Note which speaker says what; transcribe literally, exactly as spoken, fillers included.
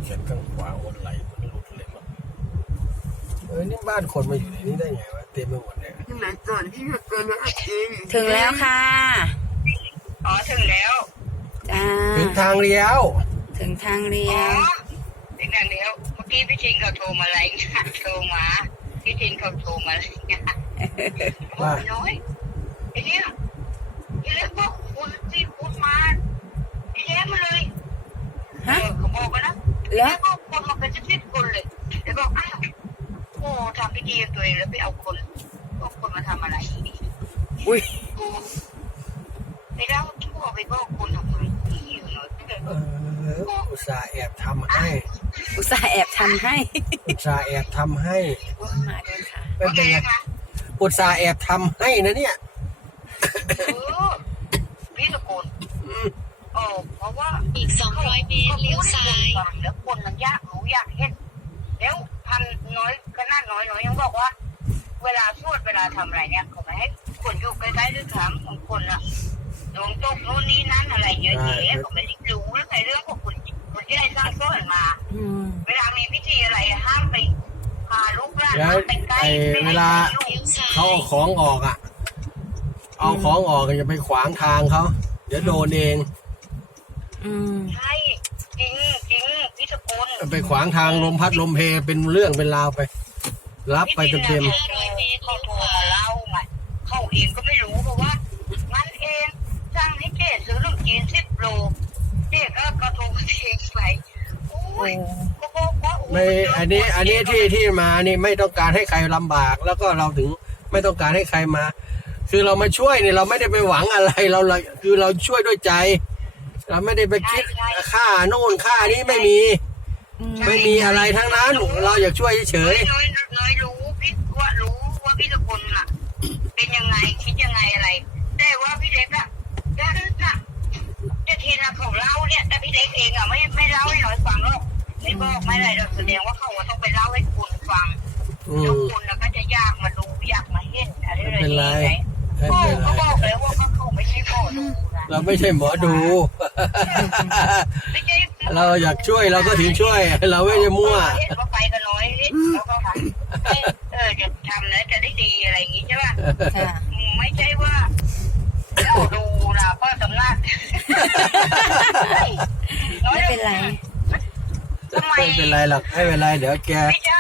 Speaker 1: ขนข้างขวาหัวไหล่มันหลุดเลยมั้งเออนี่บ้านคนมาอยู่ในนี้ได้ไงวะเต็มไปหมดเลยที่ไหนก่อนที่จะเกินแล้วจริง
Speaker 2: ถึงแล้วค่ะ
Speaker 3: อ๋อถึงแล้ว
Speaker 2: จ้า
Speaker 1: ถึงทางเลี้ยว
Speaker 2: ถึงทางเรีย
Speaker 3: อ๋อ
Speaker 2: ว
Speaker 3: ถึงแล้วเมื่อกี้พี่ชิงเขาโทรมาอะไรายงานโทรมาพี่ชิงเขาโทรมาอะไรายงานว่าน้อยไอ้เนี่ยไอ้เล็กบอกคุณที่พูดมาพี่แย้มมาเลย
Speaker 2: ฮะ
Speaker 3: เออเขาบอกกันนะ
Speaker 2: แล้ว
Speaker 3: แล้วก็คนมาเป็นสิบคนเลยแล้วบอกอ้าวโอ้ทำพิธีตัวเองแล้วไปเอาคนเอาคนมาทำอะไรนี่
Speaker 2: อุ้ย
Speaker 3: ไม่ได้ทั่วไปบอกคนทำไมอยู่เนาะ
Speaker 1: เอออุตส่าห์แอบทำให้
Speaker 2: อุตส่าห์แอบทำให้
Speaker 1: อุตส่าห์แอบทำให้
Speaker 2: มาด้วยค่ะ
Speaker 1: ไม่เป็นไรอุตส่าห์แอบทำให้นะเนี่ย
Speaker 3: เออพี่ตะโกน
Speaker 1: อืม
Speaker 3: เออเพราะว่า
Speaker 4: อีกสองร้อยเมตรเลี้ยวซ้าย
Speaker 3: แล้วคนมันยากรู้อยากเห็นแล้วพันน้อยขนาดน้อยน้อยยังบอกว่า เวลาสวดเวลาทำอะไรเนี่ยเขาไม่ให้คนอยู่ใกล้ๆด้วยซ้ำบางคนอะดวงตกโน่นนี่นั่นอะไรเยอะแยะเขาไม่ได้รู้แล้วในเรื่องของคนคนที่ได้สร้างสอนมา
Speaker 2: อืม
Speaker 3: เวลามีพิธีอะไรห้ามไปพาลูกหลาน
Speaker 1: แล้ว
Speaker 3: ไปใกล้
Speaker 1: ไอ้
Speaker 3: ไม่
Speaker 1: เว
Speaker 3: ให้
Speaker 1: ลา
Speaker 3: ลูก
Speaker 4: เลี้ยวซ้าย
Speaker 1: เขาเอาของออกอ่ะ เอาของออกอย่าไปขวางทางเขาเดี๋ยวโดนเอง
Speaker 2: อืม
Speaker 3: ใช่จริงจริงพี่สกุล
Speaker 1: ไปขวางทางลมพัดลมเพเป็นเรื่องเป็นราวไป รับไปเต็ม
Speaker 4: ห้าร้อยเมตร
Speaker 3: เขา
Speaker 4: เลี้ยว
Speaker 3: โทร
Speaker 4: ขวา
Speaker 3: มาเล่าไงเขาเองก็ไม่รู้เพราะว่ามันเองสั่งให้เจ๊ซื้อขนมจีนสิบโลเจ๊ก็กระทงเทงไปโอ้ยก็บอกว่า
Speaker 1: ๆไม่อันนี้ อันนี้ที่ที่มานี่ไม่ต้องการให้ใครลำบาก แล้วก็เราถึงไม่ต้องการให้ใครมา คือเรามาช่วยเนี่ยเราไม่ได้ไปหวังอะไรเราเราคือเราช่วยด้วยใจ เราไม่ได้ไปคิดค่าโน่นค่านี้ไม่มี
Speaker 2: อืม
Speaker 1: ไม่มีอะไรทั้งนั้น เราอยากช่วยเฉ
Speaker 3: น้อย ยน้อยน้อยรู้พี่ว่ารู้ว่าพี่สกุลน่ะ เป็นยังไงคิดยังไงอะไร แต่ว่าพี่เล็กอะจะน่ะจะทีละของเราเนี่ยแต่พี่เล็กเองอะไม่ไม่เล่าให้หน่อยฟังหรอกไม่บอกไม่อะไรหรอกแสดงว่าเขาอะต้องไปเล่าให้คุณฟัง
Speaker 1: อื
Speaker 3: แล้ว
Speaker 1: ม
Speaker 3: คุณน่ะก็จะอยากมาดูอยากมาเห็นอะไร
Speaker 1: ไม่
Speaker 3: เลย
Speaker 1: เป็นไร
Speaker 3: ไง
Speaker 1: ไม่
Speaker 3: พ่อ
Speaker 1: เป็นไร
Speaker 3: ก็บอกแล้วว่าเขาไม่ใช่พ่อดูนะ
Speaker 1: เราไม่ใช่หมอดู
Speaker 3: ไม่ใช่
Speaker 1: เราอยากช่วยเราก็ถึงช่วย เราไม่ได้มั่ว
Speaker 3: เห็นว่าไปกันน้อยแล้วก็ทำเออจะทำแล้วจะได้ดีอะไรอย่างงี้ใช่ป่ะ
Speaker 2: ค่ะ
Speaker 3: ไม่ใช่ว่าเราดูนะพ่อสำนัก
Speaker 2: ไม่เป็นไร
Speaker 3: ทำไม
Speaker 1: ไม่เป็นไรหรอกไม่เป็นไรเดี๋ยวแก
Speaker 3: ไม่ใช่